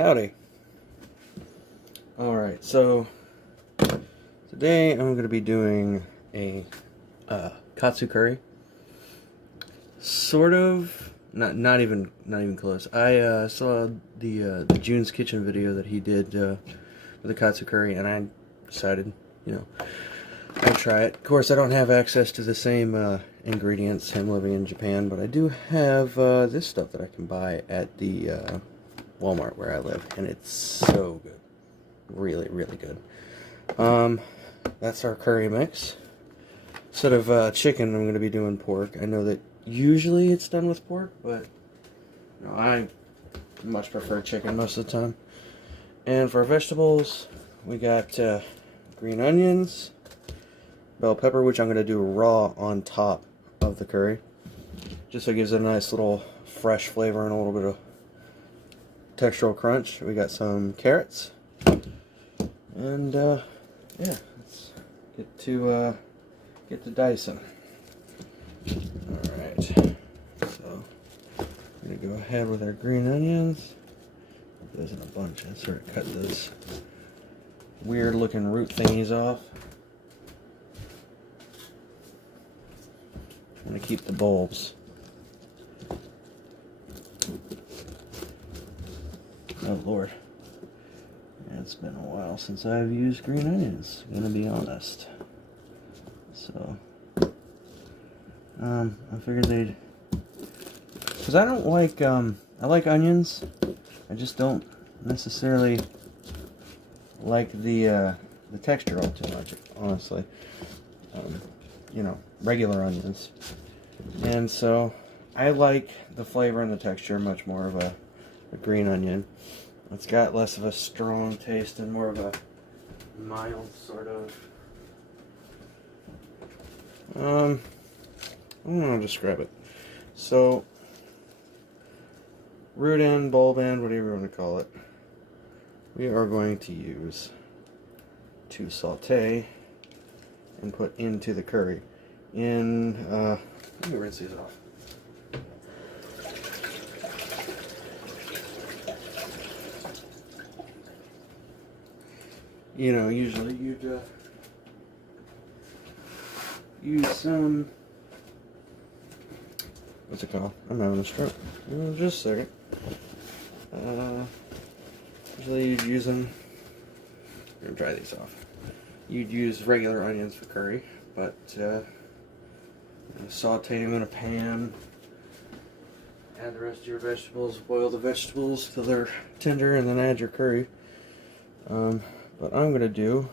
Howdy. Alright, so today I'm going to be doing a Katsu curry. Sort of, not even close. I saw the June's Kitchen video that he did with the Katsu curry, and I decided, I'd try it. Of course, I don't have access to the same ingredients, him living in Japan, but I do have this stuff that I can buy at the Walmart where I live, and it's so good. Really, really good. That's our curry mix. Instead of chicken, I'm going to be doing pork. I know that usually it's done with pork, but I much prefer chicken most of the time. And for vegetables, we got green onions, bell pepper, which I'm going to do raw on top of the curry, just so it gives it a nice little fresh flavor and a little bit of textural crunch. We got some carrots, and yeah, let's get to dicing. All right, so I'm gonna go ahead with our green onions. Put those in a bunch and sort of cut those weird-looking root thingies off. I'm gonna keep the bulbs. Oh Lord, yeah, it's been a while since I've used green onions, I'm gonna be honest. So, I figured they'd, because I don't like, I like onions, I just don't necessarily like the texture all too much, honestly. Regular onions. And so, I like the flavor and the texture much more of a green onion. It's got less of a strong taste and more of a mild sort of, I don't know how to describe it. So, root end, bulb end, whatever you want to call it, we are going to use to saute and put into the curry. Let me rinse these off. Usually you'd use some, what's it called? I'm having a stroke. Just a second. Usually you'd use them, I'm going to dry these off. You'd use regular onions for curry, but saute them in a pan, add the rest of your vegetables, boil the vegetables till they're tender, and then add your curry. But I'm going to do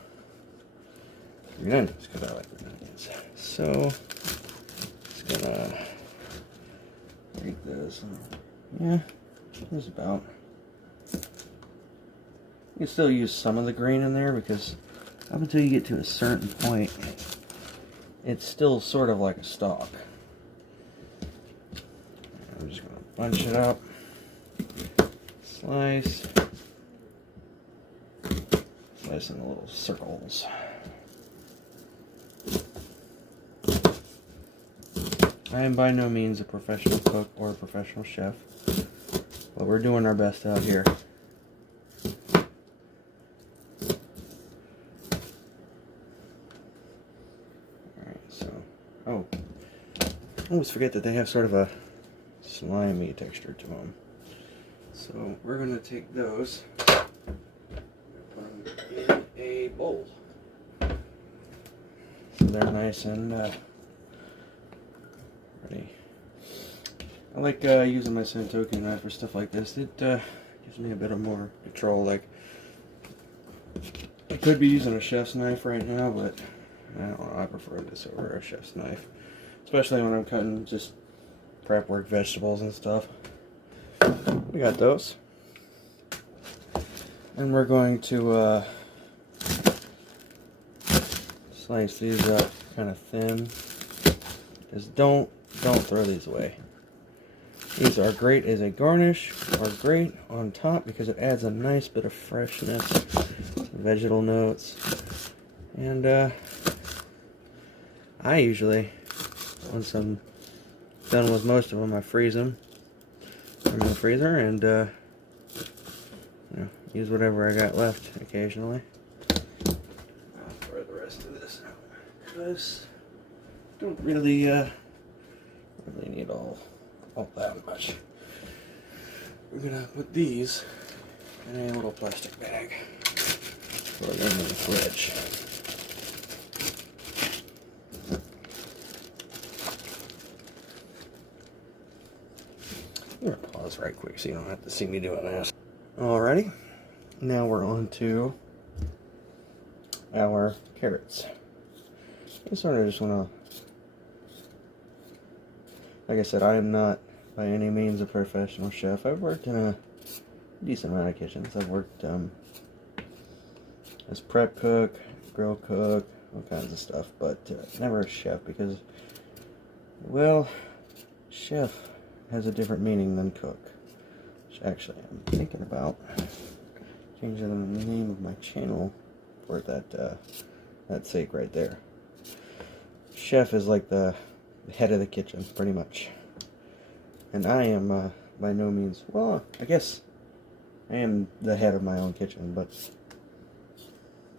green onions, because I like green onions. So, just going to break those. Yeah, there's about. You can still use some of the green in there, because up until you get to a certain point, it's still sort of like a stalk. I'm just going to bunch it up, slice in the little circles. I am by no means a professional cook or a professional chef, but we're doing our best out here. Alright, so, I always forget that they have sort of a slimy texture to them. So we're going to take those, in a bowl. So they're nice and ready. I like using my Santoku knife for stuff like this. It gives me a bit of more control. Like, I could be using a chef's knife right now, but I don't know, I prefer this over a chef's knife. Especially when I'm cutting just prep work vegetables and stuff. We got those. And we're going to slice these up kind of thin. Just don't throw these away. These are great as a garnish, or great on top because it adds a nice bit of freshness, vegetal notes. And I usually, once I'm done with most of them, I freeze them in the freezer and you know, use whatever I got left occasionally. I'll throw the rest of this out because I don't really need all that much. We're gonna put these in a little plastic bag. Put them in the fridge. I'm gonna pause right quick so you don't have to see me doing this. Alrighty, now we're on to our carrots. I sort of just want to, like I said, I am not by any means a professional chef. I've worked in a decent amount of kitchens. I've worked as prep cook, grill cook, all kinds of stuff, but never a chef because, well, chef has a different meaning than cook. Which actually I'm thinking about changing the name of my channel for that sake right there. Chef is like the head of the kitchen, pretty much. And I am by no means, well, I guess I am the head of my own kitchen, but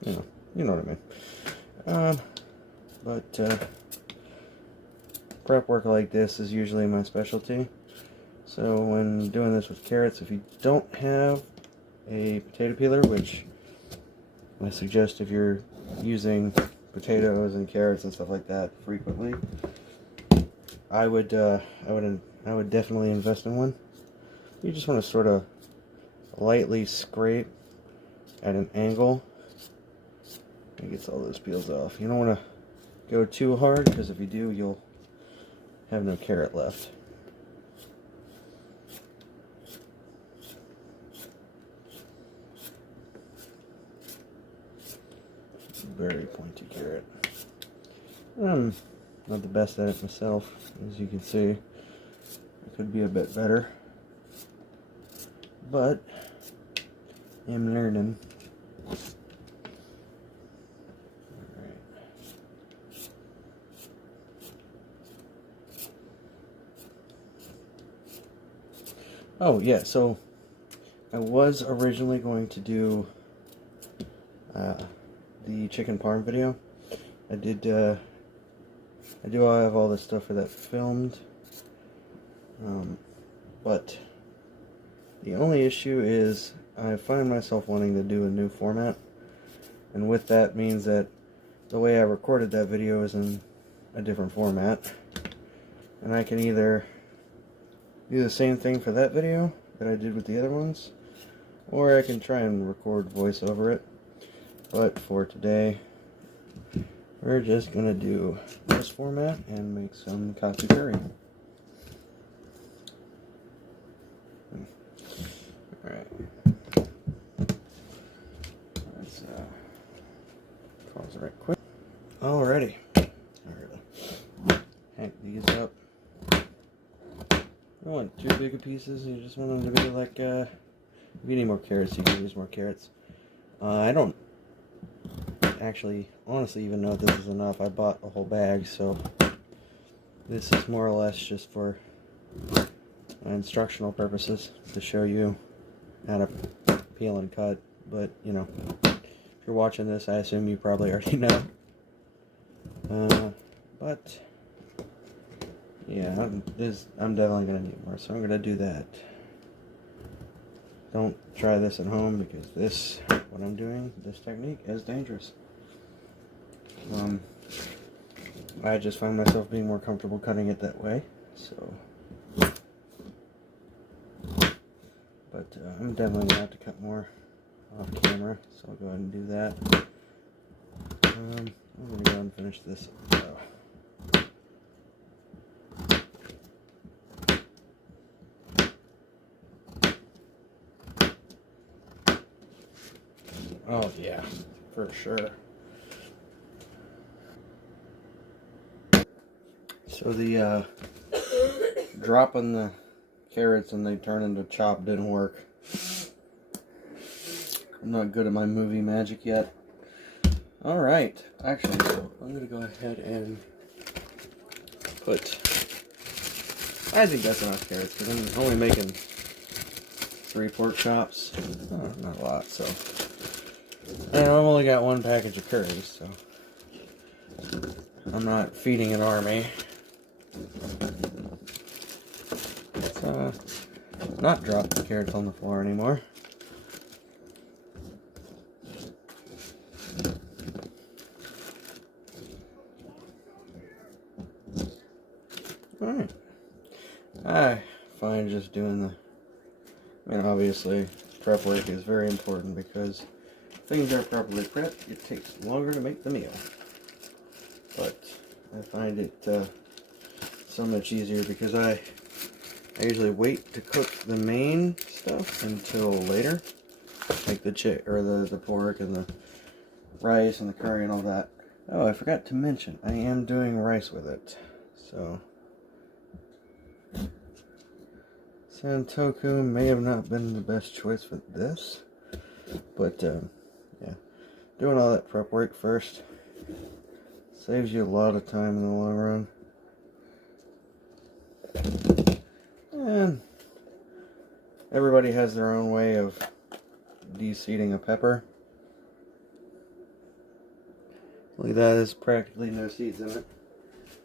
you know what I mean. But prep work like this is usually my specialty. So when doing this with carrots, if you don't have a potato peeler, which I suggest if you're using potatoes and carrots and stuff like that frequently, I would definitely invest in one. You just want to sort of lightly scrape at an angle. It gets all those peels off. You don't want to go too hard because if you do, you'll have no carrot left. Very pointy carrot. I'm not the best at it myself, as you can see. I could be a bit better, but I'm learning. Alright. Oh yeah, so I was originally going to do the chicken parm video. I do have all this stuff for that filmed, but the only issue is I find myself wanting to do a new format, and with that means that the way I recorded that video is in a different format, and I can either do the same thing for that video that I did with the other ones, or I can try and record voice over it. But for today, we're just gonna do this format and make some katsu curry. Alright. Let's pause it right quick. Alrighty. Hang these up. I don't want too big of pieces. You just want them to be like, if you need more carrots, you can use more carrots. I don't actually honestly even know if this is enough. I bought a whole bag, so this is more or less just for instructional purposes to show you how to peel and cut. But you know, if you're watching this, I assume you probably already know. But yeah, I'm definitely gonna need more, so I'm gonna do that. Don't try this at home because what I'm doing, this technique is dangerous. I just find myself being more comfortable cutting it that way, so. But I'm definitely gonna have to cut more off camera, so I'll go ahead and do that. I'm gonna go and finish this. Oh yeah, for sure. So the dropping the carrots and they turn into chop didn't work. I'm not good at my movie magic yet. Alright, actually, so I'm going to go ahead and put, I think that's enough carrots because I'm only making 3 pork chops. Oh, not a lot, so. And I've only got 1 package of curries, so. I'm not feeding an army. Let's not drop the carrots on the floor anymore. Alright. I find just doing the... I mean, obviously, prep work is very important because if things aren't properly prepped, it takes longer to make the meal. But I find it so much easier because I usually wait to cook the main stuff until later, like the pork and the rice and the curry and all that. Oh, I forgot to mention, I am doing rice with it. So Santoku may have not been the best choice for this, but yeah, doing all that prep work first saves you a lot of time in the long run. And everybody has their own way of de-seeding a pepper. Look at that, there's practically no seeds in it.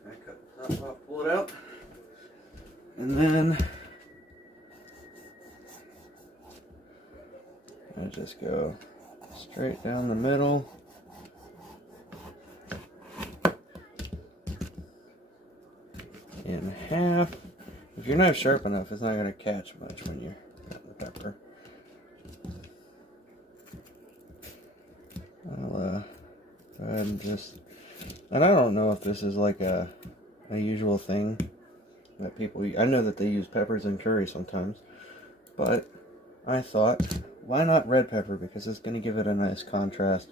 I cut the top off, pull it out, and then I just go straight down the middle. In half. If your knife's sharp enough, it's not going to catch much when you're cutting the pepper. I'll go ahead and just... And I don't know if this is like a usual thing that people... I know that they use peppers in curry sometimes, but I thought, why not red pepper? Because it's going to give it a nice contrast,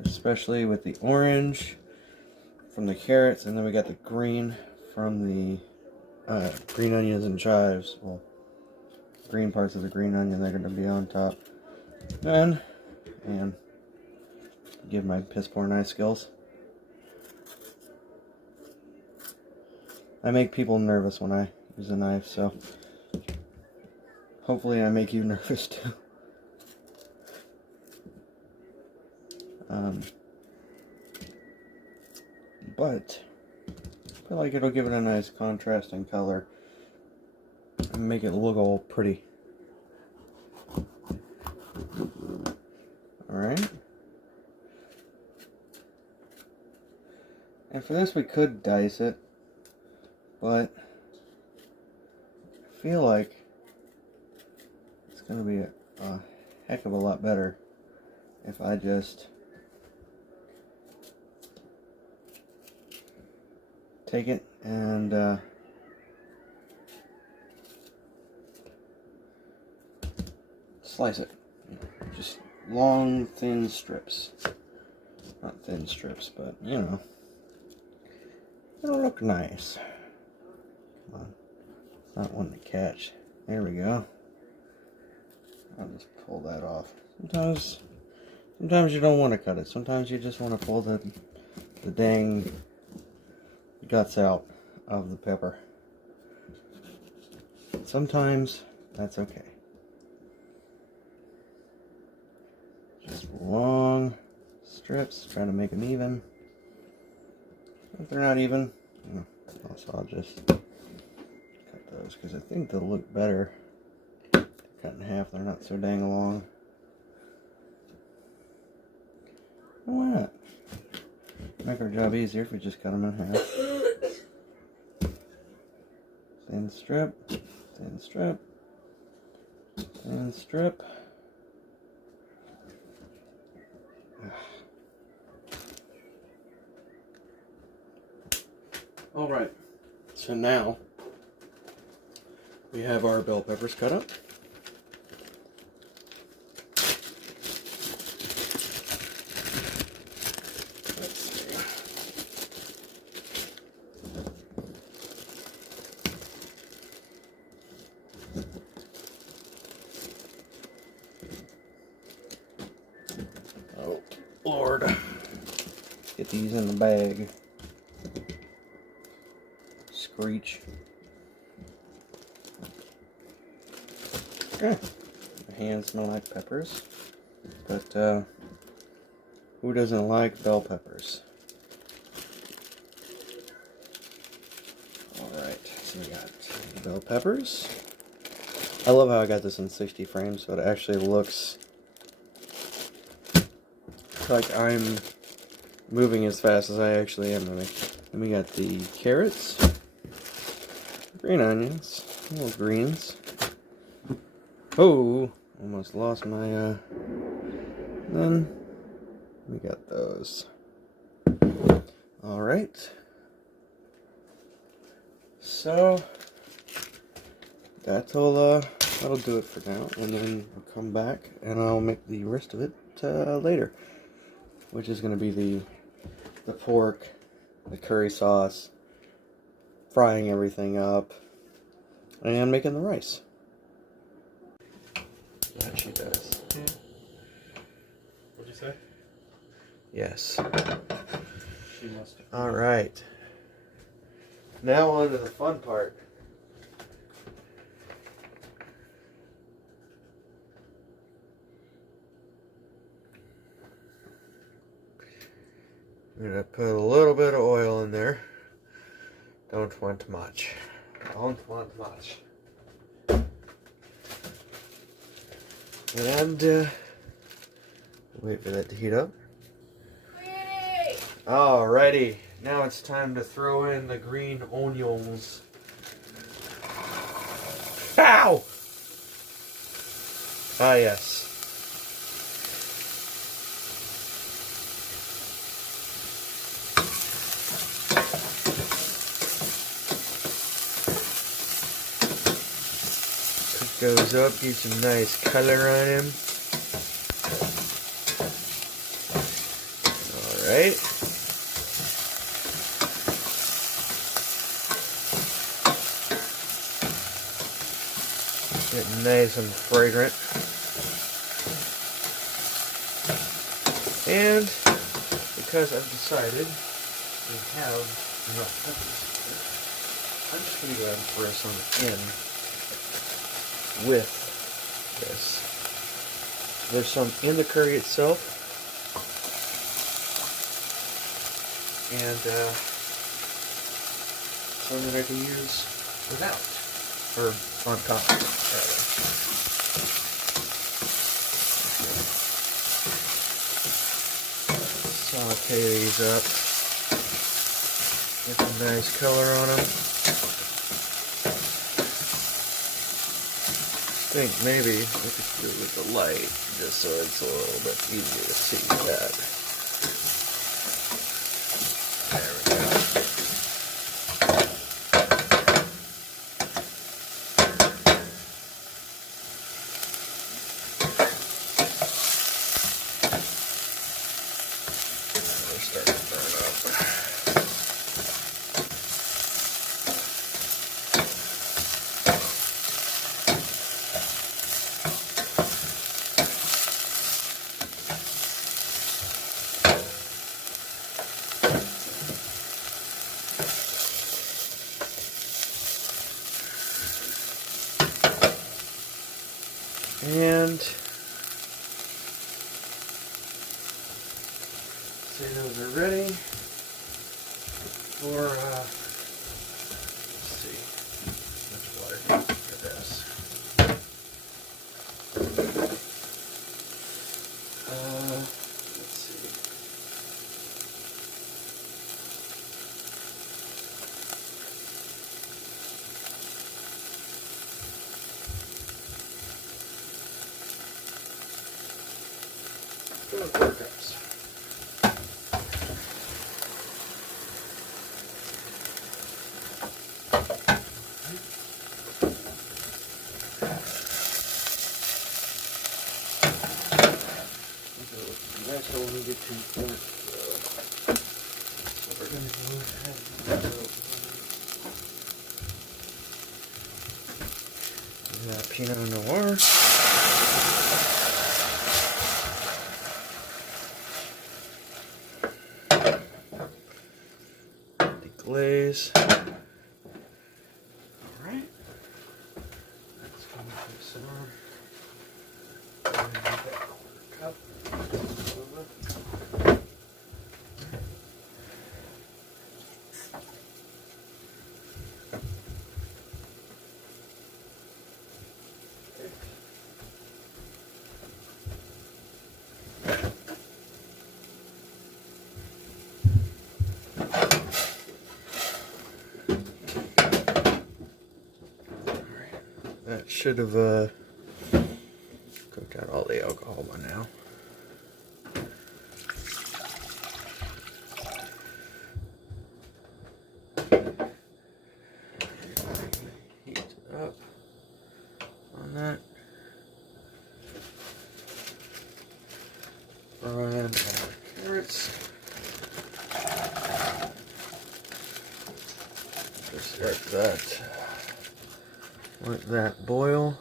especially with the orange from the carrots, and then we got the green from the green onions and chives. Well, green parts of the green onion, they're going to be on top. And give my piss poor knife skills. I make people nervous when I use a knife, so hopefully I make you nervous too. But I feel like it'll give it a nice contrast in color and make it look all pretty. Alright. And for this we could dice it, but I feel like it's going to be a heck of a lot better if I just take it and slice it. Just long, thin strips. Not thin strips, but you know, it'll look nice. Come on, it's not one to catch. There we go. I'll just pull that off. Sometimes you don't want to cut it. Sometimes you just want to pull the dang guts out of the pepper. Sometimes that's okay. Just long strips, try to make them even. If they're not even, also I'll just cut those because I think they'll look better cut in half. They're not so dang long. Why not? Make our job easier if we just cut them in half. Thin strip, thin strip, thin strip. Alright, so now we have our bell peppers cut up. Oh, Lord. Get these in the bag. Screech. Okay. hands smell like peppers. But who doesn't like bell peppers? Alright, so we got bell peppers. I love how I got this in 60 frames, so it actually looks like I'm moving as fast as I actually am moving. Then we got the carrots, green onions, little greens. Oh, almost lost my, then we got those. Alright. So, that'll do it for now, and then we'll come back and I'll make the rest of it later, which is going to be the pork, the curry sauce, frying everything up, and making the rice. That she does. Yeah. What'd you say? Yes. She must have. All right. Now on to the fun part. I'm gonna put a little bit of oil in there. Don't want much. Don't want much. And wait for that to heat up. Alrighty, now it's time to throw in the green onions. Ow! Ah, yes. Goes up, get some nice color on him. Alright. Getting nice and fragrant. And because I've decided we have enough peppers, I'm just going to go ahead and throw some in with this. There's some in the curry itself, and some that I can use without, or on top, rather. Saute these up, get some nice color on them. I think maybe we could do it with the light, just so it's a little bit easier to see that. There we go. They're starting to burn up. And say those are ready for let's see, much water for this. Let's see. Go 4 cups. That's how we get to point. So we're going to go ahead and do that Pinot Noir. Glaze. Alright. That's going to some Should have cooked out all the alcohol by now. Heat it up on that. Throw in our carrots. Just let that boil.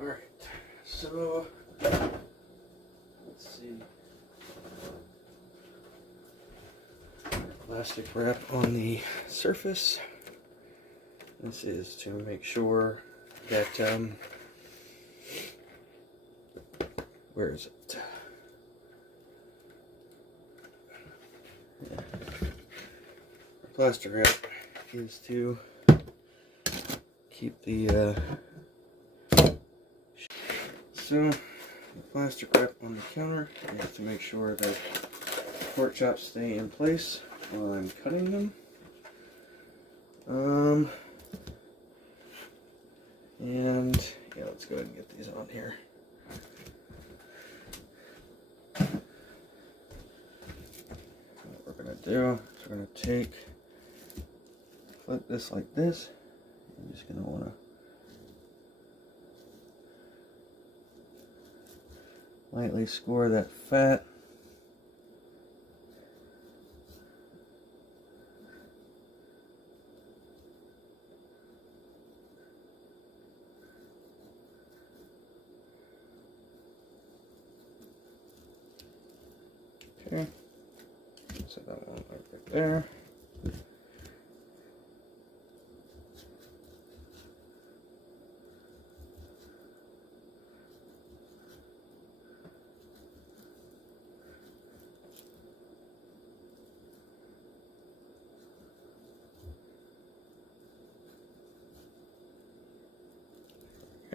Alright, so let's see. Plastic wrap on the surface. This is to make sure that, where is it? Yeah. Plastic wrap is to keep the so the plastic wrap on the counter is to make sure that pork chops stay in place while I'm cutting them. And yeah, let's go ahead and get these on here. What we're gonna do is we're gonna flip this like this. I'm just gonna wanna lightly score that fat. Okay, so that one right there.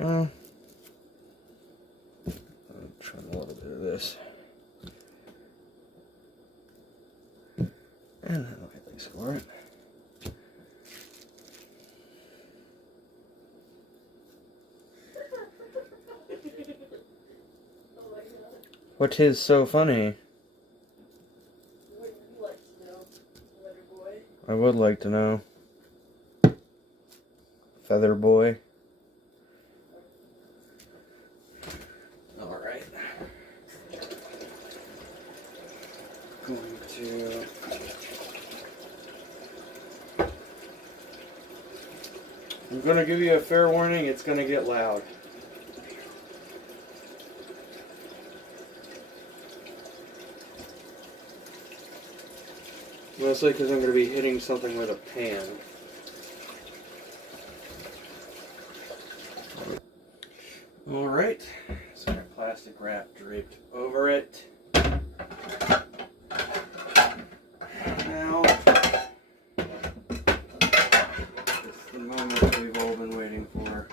I'll trim a little bit of this. And then lightly score it. What is so funny? What would you like to know, Letter Boy? I would like to know. Feather Boy. Alright. Going to I'm going to give you a fair warning, it's going to get loud. Mostly because I'm going to be hitting something with a pan. Alright, so I got plastic wrap draped over it. Now, it's the moment we've all been waiting for.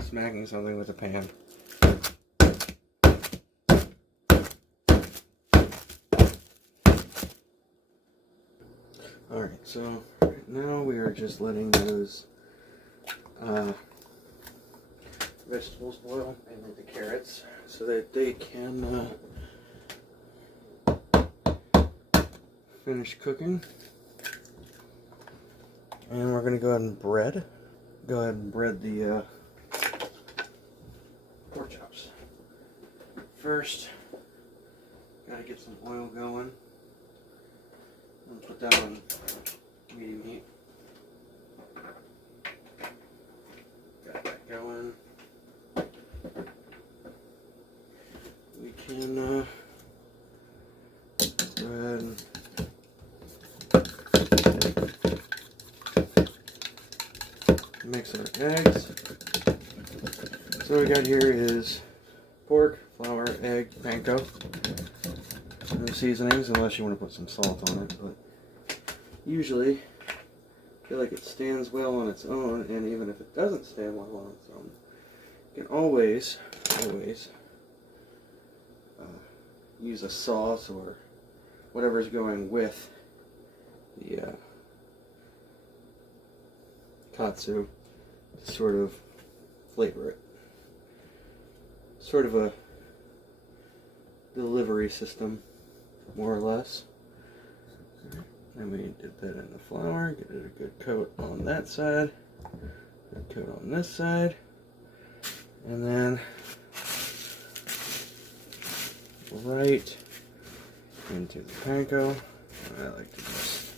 Smacking something with a pan. Alright, so right now we are just letting those vegetables boil, and the carrots, so that they can finish cooking. And we're going to go ahead and bread the pork chops. First, gotta get some oil going. I'm gonna put that on medium heat. Got that going. We can go ahead and mix our eggs. So what we got here is pork, flour, egg, panko. No seasonings unless you want to put some salt on it, but usually I feel like it stands well on its own, and even if it doesn't stand well on its own, you can always use a sauce or whatever's going with the Katsu to sort of flavor it. Sort of a delivery system, more or less. Then we dip that in the flour, get it a good coat on that side, good coat on this side, and then right into the panko. I like to just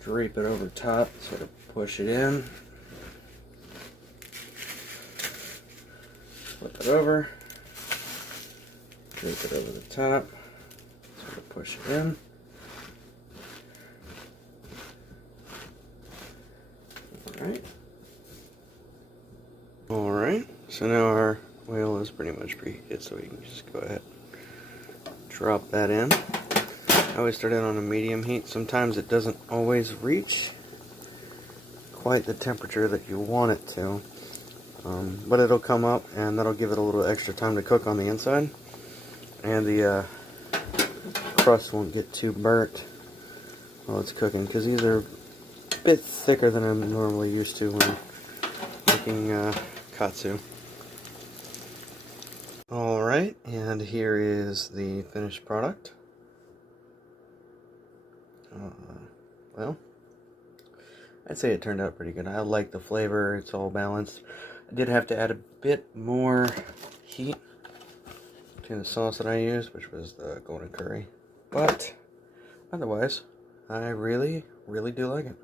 drape it over top, sort of push it in, flip it over, drape it over the top, sort of push it in. Alright, so now our oil is pretty much preheated, so we can just go ahead and drop that in. I always start it on a medium heat. Sometimes it doesn't always reach quite the temperature that you want it to, but it'll come up and that'll give it a little extra time to cook on the inside, and the crust won't get too burnt while it's cooking, because these are a bit thicker than I'm normally used to when making Katsu. Alright, and here is the finished product. Well, I'd say it turned out pretty good. I like the flavor, it's all balanced. I did have to add a bit more heat to the sauce that I used, which was the golden curry. But otherwise, I really do like it.